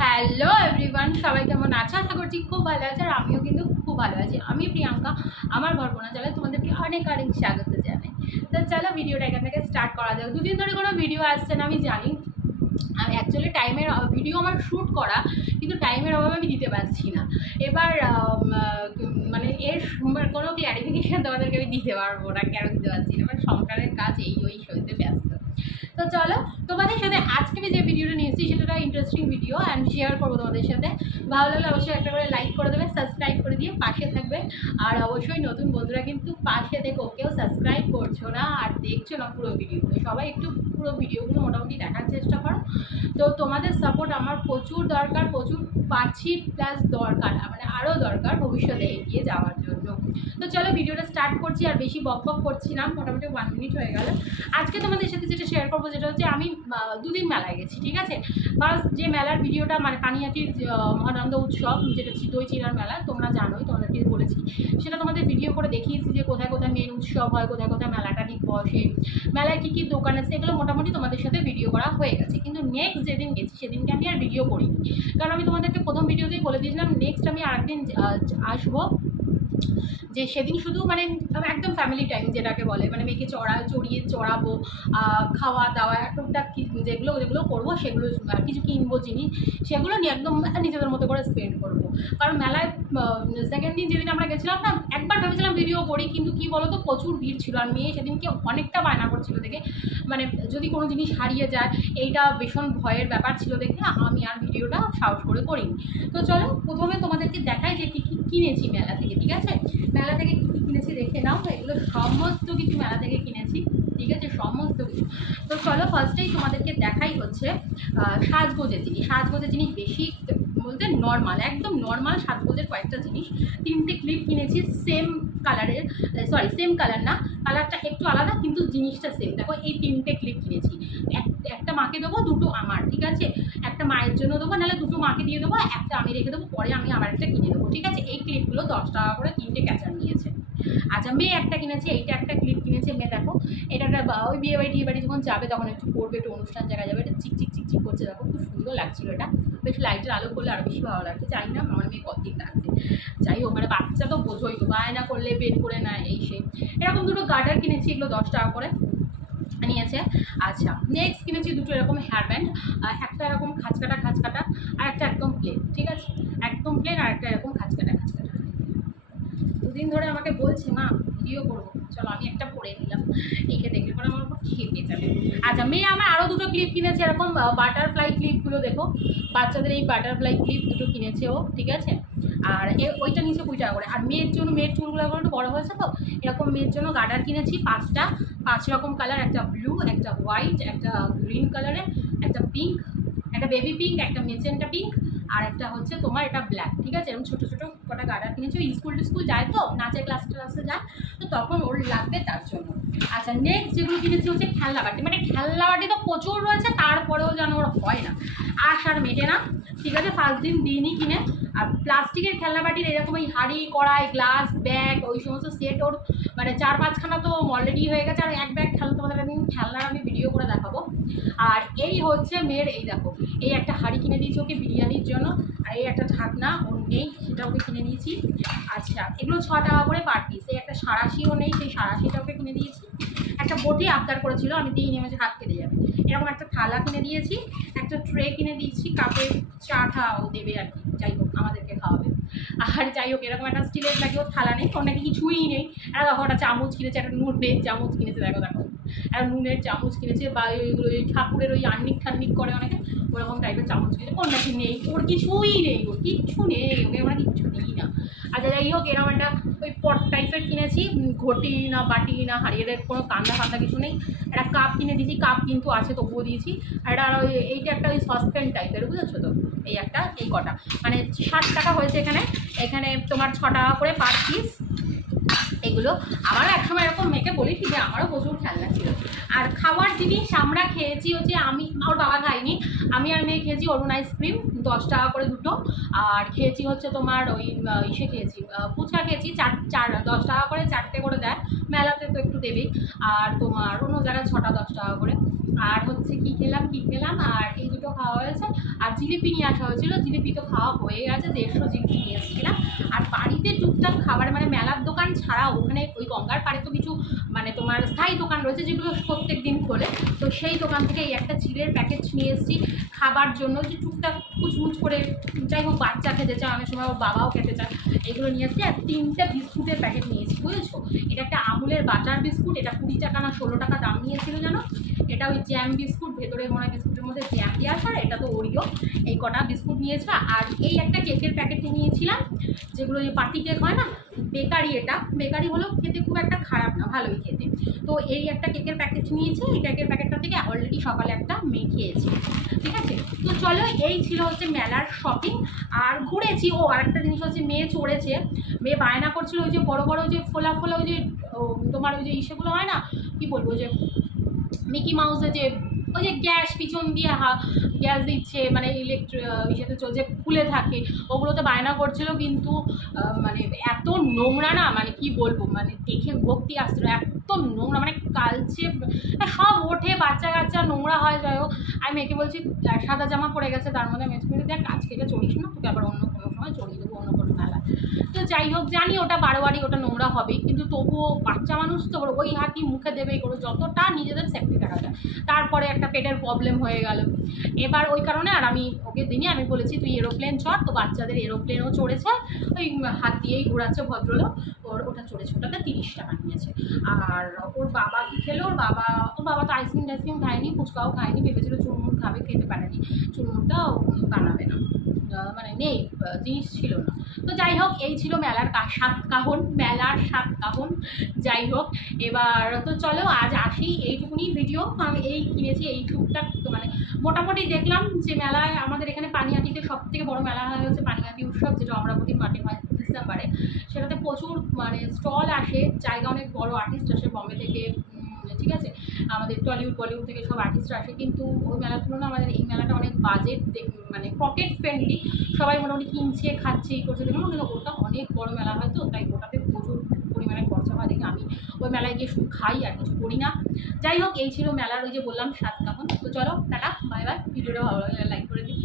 Hello everyone, সবাই কেমন আছো? আশা করছি খুব ভালো আছে। আর আমিও কিন্তু খুব ভালো আছি। আমি প্রিয়াঙ্কা, আমার গল্পনা চালায় তোমাদেরকে অনেক অনেক স্বাগত জানাই। তো চলো ভিডিওটা এখান থেকে স্টার্ট করা যাক। দুদিন ধরে কোনো ভিডিও আসছে না আমি জানি। আমি অ্যাকচুয়ালি টাইমের ভিডিও আমার শ্যুট করা, কিন্তু টাইমের অভাবে আমি দিতে পারছি না। এবার মানে এর কোনো ক্ল্যারিফিকেশান তোমাদেরকে আমি দিতে পারবো না, কেন দিতে পারছি না। মানে সংসারের কাজ এই ওই সইতে ব্যস্ত। তো চলো, তোমাদের সাথে আজকে আমি যে ভিডিওটা নিয়েছি সেটা ইন্টারেস্টিং ভিডিও অ্যান্ড শেয়ার করবো তোমাদের সাথে। ভালো লাগলে অবশ্যই একটা করে লাইক করে দেবে, সাবস্ক্রাইব করে দিয়ে পাশে থাকবে। আর অবশ্যই নতুন বন্ধুরা কিন্তু পাশে দেখো, কেউ সাবস্ক্রাইব করছো না আর দেখছো না পুরো ভিডিওগুলো। সবাই একটু পুরো ভিডিওগুলো মোটামুটি দেখার চেষ্টা করো। তো তোমাদের সাপোর্ট আমার প্রচুর দরকার, প্রচুর পাচ্ছি, প্লাস দরকার, মানে আরও দরকার ভবিষ্যতে এগিয়ে যাওয়ার জন্য। তো চলো ভিডিওটা স্টার্ট করছি, আর বেশি বক বক করছি না, মোটামুটি 1 মিনিট হয়ে গেল। আজকে তোমাদের সাথে যেটা শেয়ার করবো যেটা হচ্ছে, আমি দুদিন মেলায় গেছি, ঠিক আছে। ফার্স্ট যে মেলার ভিডিওটা, মানে পানিহাটির মহানন্দ উৎসব, যেটা দই চিড়ার মেলা, তোমরা জানোই, তোমাদেরকে বলেছি। সেটা তোমাদের ভিডিও করে দেখিয়েছি যে কোথায় কোথায় মেন উৎসব হয়, কোথায় কোথায় মেলাটা ঠিক বসে, মেলায় কী কী দোকান আছে, এগুলো মোটামুটি তোমাদের সাথে ভিডিও করা হয়ে গেছে। কিন্তু নেক্সট যেদিন গেছি সেদিনকে আমি আর ভিডিও করিনি, কারণ আমি তোমাদেরকে প্রথম ভিডিওতেই বলে দিয়েছিলাম নেক্সট আমি আরেকদিন আসবো, যে সেদিন শুধু মানে একদম ফ্যামিলি টাইম যেটাকে বলে, মানে মেয়েকে চড়াবো, খাওয়া দাওয়া টুকটাক যেগুলো যেগুলো করবো, সেগুলো আর কিছু কিনবো জিনিস, সেগুলো নিয়ে একদম নিজেদের মতো করে স্পেন্ড করবো। কারণ মেলায় সেকেন্ড দিন যেদিন আমরা গেছিলাম না, একবার ভেবেছিলাম ভিডিও করি, কিন্তু কী বলো তো, প্রচুর ভিড় ছিল। আর মেয়ে সেদিনকে অনেকটা বায়না করছিল দেখে, মানে যদি কোনো জিনিস হারিয়ে যায়, এইটা ভীষণ ভয়ের ব্যাপার ছিল দেখে আমি আর ভিডিওটা সাহস করে করিনি। তো চলো প্রথমে তোমাদেরকে দেখাই যে কী কী কিনেছি মেলা থেকে, ঠিক আছে। মেলা থেকে কী কী কিনেছি দেখে নাও। তো এগুলো সমস্ত কিছু মেলা থেকে কিনেছি, ঠিক আছে, সমস্ত কিছু। তো চলো ফার্স্টেই তোমাদেরকে দেখাই হচ্ছে সাজগোজের জিনিস। সাজগোজের জিনিস বেশি বলতে নর্মাল, একদম নর্মাল সাজগোজের কয়েকটা জিনিস। 3টে ক্লিপ কিনেছি সেম কালারের, সেম কালার না, কালারটা একটু আলাদা কিন্তু জিনিসটা সেম। দেখো এই 3টে ক্লিপ কিনেছি, একটা মাকে দেবো, দুটো আমার, ঠিক আছে। একটা মায়ের জন্য দেবো, নাহলে দুটো মাকে দিয়ে দেবো, একটা আমি রেখে দেবো, পরে আমি আবার একটা কিনে দেবো, ঠিক আছে। এই ক্লিপগুলো 10 টাকা করে 3টে ক্যাচার নিয়েছে। আচ্ছা, মেয়ে একটা কিনেছে, এইটা একটা ক্লিপ কিনেছে। মেয়ে দেখো, এটা একটা ওই বিয়ে বাড়ি যখন যাবে তখন একটু পরবে, একটু অনুষ্ঠান জায়গায় যাবে, এটা চিকচিক চিকচিক করছে, দেখো খুব সুন্দর লাগছিল। এটা বেশ লাইটের আলো করলে আরও বেশি ভালো লাগছে। জানি না আমার মেয়ে কতদিন লাগবে, যাই হোক, মানে বাচ্চা তো বোঝোই তো, বায়না করলে বের করে নেয় এই সেই। এরকম দুটো গার্ডার কিনেছি, এগুলো 10 টাকা করে নিয়েছে। আচ্ছা, নেক্সট কিনেছি দুটো এরকম হেয়ার ব্যান্ড, একটা এরকম খাঁচকাটা আর একটা একদম প্লেন, ঠিক আছে, একদম প্লেন, আর একটা এরকম খাঁচকাটা। দুদিন ধরে আমাকে বলছে মা ভিডিও করবো, চলো আমি একটা পরে নিলাম, একে দেখলে পরে আমার উপর খেপে যাবে। আচ্ছা, মেয়ে আমার আরও দুটো ক্লিপ কিনেছে, এরকম বাটারফ্লাই ক্লিপগুলো দেখো, বাচ্চাদের এই বাটারফ্লাই ক্লিপ দুটো কিনেছে ও, ঠিক আছে। আর ওইটা নিচে 20 টাকা করে। আর মেয়ের জন্য, মেয়ের চুলগুলো এখন একটু বড়ো হয়েছে তো, এরকম মেয়ের জন্য গার্ডার কিনেছি 5টা, 5 রকম কালার, একটা ব্লু, একটা হোয়াইট, একটা গ্রিন কালারের, একটা পিঙ্ক, একটা বেবি পিঙ্ক, একটা মেজেন্টা পিঙ্ক, আর একটা হচ্ছে তোমার এটা ব্ল্যাক, ঠিক আছে। এরকম ছোটো ছোটো কটা গার্ডার কিনেছি, ওই স্কুল যায় তো, নাচের ক্লাসে যায় তো, তখন ওর লাগবে তার জন্য। আচ্ছা, নেক্সট যেগুলো কিনেছি হচ্ছে খেলনাবাটি। মানে খেলনাবাটি তো প্রচুর রয়েছে, তারপরেও যেন ওর হয় না, আর মেটে না, ঠিক আছে। ফার্স্ট দিন দিনই কিনে। আর প্লাস্টিকের খেলনাবাটির এরকম ওই হাঁড়ি কড়াই গ্লাস ব্যাগ ওই সমস্ত সেট ওর মানে 4-5খানা তো অলরেডি হয়ে গেছে, আর এক ব্যাগ খেলনা, তোমাদের একদিন খেলনার আমি ভিডিও করে দেখাবো। আর এই হচ্ছে মেয়ের, এই দেখো, এই একটা হাঁড়ি কিনে দিয়েছি ওকে বিরিয়ানির জন্য, আর এই একটা ঢাকনা ওর নেই, সেটা ওকে কিনে দিয়েছি। আচ্ছা, এগুলো 6 টাকা করে পার পিস। এই একটা সাঁড়াশিও নেই, সেই সাঁড়াশিটা ওকে কিনে দিয়েছি। একটা বটি আবদার করেছিল, আমি দিই নেমেছে, হাত কেটে যাবে, এরকম একটা থালা কিনে দিয়েছি। একটা ট্রে কিনে দিয়েছি, কাপের চা ঠা ও দেবে আর কি, যাই হোক আমাদেরকে খাওয়াবে। আর যাই হোক, এরকম একটা স্টিলের নাকি ওর থালা নেই, ওর নাকি কিছুই নেই। আর দেখো একটা চামচ কিনেছে, একটা নুনের চামচ কিনেছে, দেখো একটা নুনের চামচ কিনেছে, বা ওইগুলো ওই ঠাকুরের ওই আন্নিক ঠান্নিক করে অনেকে, ওরকম টাইপের চামচ কিনেছে। ওর নাকি নেই, ওর কিছুই নেই, ওর কিচ্ছু নেই, ওকে আমরা কিচ্ছু দিই না। আচ্ছা, যাই হোক, এরকম একটা ওই পট টাইপের কিনেছি, ঘটি না বাটি না হারিয়ে কোনো কান্দা ফান্দা কিছু নেই। একটা কাপ কিনে দিয়েছি, কাপ কিন্তু আছে তবুও দিয়েছি। আর একটা এইটা একটা ওই সসপ্যান টাইপের, বুঝেছো তো, এই একটা, এই কটা, মানে 60 টাকা হয়েছে এখানে। এখানে তোমার 6 টাকা করে পার পিস এগুলো। আমারও একসময় এরকম মেয়েকে বলি ঠিক, আমারও প্রচুর খেলনা ছিল। আর খাওয়ার জিনিস আমরা খেয়েছি হচ্ছে, আমি, ওর বাবা খাইনি, আমি আর মেয়ে খেয়েছি অরুণ আইসক্রিম 10 টাকা করে দুটো। আর খেয়েছি হচ্ছে তোমার ওই ইসে খেয়েছি, ফুচকা খেয়েছি, 10 টাকা করে 4টে করে দেয়, মেলাতে তো একটু দেবেই। আর তোমার অন্য জায়গায় 6টা 10 টাকা করে। আর হচ্ছে কি খেলাম আর এই দুটো খাওয়া হয়েছে। আর জিলিপি নিয়ে আসা হয়েছিল, জিলিপি তো খাওয়া হয়ে গেছে, 150 জিলিপি নিয়ে এসেছিলাম। আর বাড়িতে টুকটাক খাবার মানে মেলার দোকান ছাড়াও ওখানে ওই গঙ্গার পাড়ে তো কিছু মানে তোমার স্থায়ী দোকান রয়েছে যেগুলো প্রত্যেক দিন খোলে। তো সেই দোকান থেকে এই একটা চিড়ের প্যাকেট নিয়ে এসেছি খাবার জন্য, যে টুকটাক কুচমুচ করে, যাই হোক বাচ্চা খেতে চায়, অনেক সময় ওর বাবাও খেতে চায়, এগুলো নিয়ে এসেছি। আর 3টে বিস্কুটের প্যাকেট নিয়েছি, বুঝেছো। এটা একটা আমুলের বাটার বিস্কুট, এটা 20 টাকা না 16 টাকা দাম নিয়েছিল জানো। এটা ওই জ্যাম বিস্কুট, ভেতরে মনে হয় বিস্কুটের মধ্যে জ্যাম দেওয়া আছে, আর এটা তো ওরিও। এই কটা বিস্কুট নিয়েছে। আর এই একটা কেকের প্যাকেট নিয়েছিলাম, যেগুলো যে পার্টি কেক হয় না, বেকারি, এটা বেকারি হলেও খেতে খুব একটা খারাপ না, ভালোই খেতে। তো এই একটা কেকের প্যাকেট নিয়েছি, এই কেকের প্যাকেটটা থেকে অলরেডি সকালে একটা মেয়ে খেয়েছি, ঠিক আছে। তো চলো, এই ছিল হচ্ছে মেলার শপিং। আর ঘুরেছি। ও আরেকটা জিনিস হচ্ছে, মেয়ে চড়েছে, মেয়ে বায়না করছিল ওই যে বড় বড় যে ফোলা ফোলা ওই যে তোমার ওই যে ইসেগুলো হয় না, কি বলবো, যে মিকি মাউসে যে ওই যে গ্যাস পিছন দিয়ে গ্যাস দিচ্ছে, মানে ইসেতে চলছে, খুলে থাকে, ওগুলোতে বায়না করছিল। কিন্তু মানে এত নোংরা না, মানে কি বলবো, মানে দেখে ভক্তি আসছিল, এত নোংরা, মানে কালচে সব ওঠে, বাচ্চা কাচ্চা নোংরা হয়। যাই হোক, আমি মেয়েকে বলছি সাদা জামা পরে গেছে, তার মধ্যে মেয়েকে বলছি দেখ আজকে এটা চড়িস না, তোকে আবার অন্য কোনো সময় চড়িয়ে দেবো, অন্য কোনো মেলায়। তো যাই হোক, জানি ওটা বারোয়ারি, ওটা নোংরা হবেই, কিন্তু তবুও বাচ্চা মানুষ তো ওই হাতি মুখে দেবেই করে, যতটা নিজেদের সেফটি রাখা যায়। তারপরে একটা পেটের প্রবলেম হয়ে গেল এবার, ওই কারণে আর আমি ওকে দিনই আমি বলেছি তুই এরোপ্লেন চড়। তো বাচ্চাদের এরোপ্লেনও চড়েছে, ওই হাত দিয়েই ঘোরাচ্ছে ভদ্রলোক, ওটা চড়েছে, ওটাতে 30 টাকা নিয়েছে। আর ওর বাবা কি খেলো, ওর বাবা তো আইসক্রিম টাইসক্রিম খায়নি, ফুচকাও খায়নি, ভেবেছিল চুরমুর খাবে, খেতে পারেনি, চুরমুরটাও বানাবে না, মানে নেই, জিনিস ছিল না। তো যাই হোক, এই ছিল মেলার মেলার 7 কাহন। যাই হোক, এবার তো চলো আজ আসি, এইটুকুনি ভিডিও। আমি এই কিনেছি, এই টুকটাক মানে মোটামুটি দেখলাম যে মেলায় আমাদের এখানে পানিহাটিতে সবথেকে বড় মেলা হয় হচ্ছে পানিহাটি উৎসব, যেটা অমরাবতীর মাঠে হয় ডিসেম্বরে। সেটাতে প্রচুর মানে স্টল আসে, জায়গা অনেক বড়, আর্টিস্ট আসে বম্বে থেকে, ঠিক আছে, আমাদের বলিউড থেকে সব আর্টিস্টরা আসে। কিন্তু ওই মেলার তুলনায় আমাদের এই মেলাটা অনেক বাজেট, মানে পকেট ফ্রেন্ডলি, সবাই মোটামুটি কিনছে, খাচ্ছে, এই করছে, দেখুন কিন্তু ওটা অনেক বড় মেলা হয়, তো তাই ওটাতে প্রচুর পরিমাণে খরচা হয় দেখে আমি ওই মেলায় গিয়ে শুধু খাই আর কিছু করি না। যাই হোক, এই ছিল মেলার ওই যে বললাম 7 কাহন। তো চলো টাটা, বাই বাই, ভিডিওটা ভালো লাগলে লাইক করে দিই।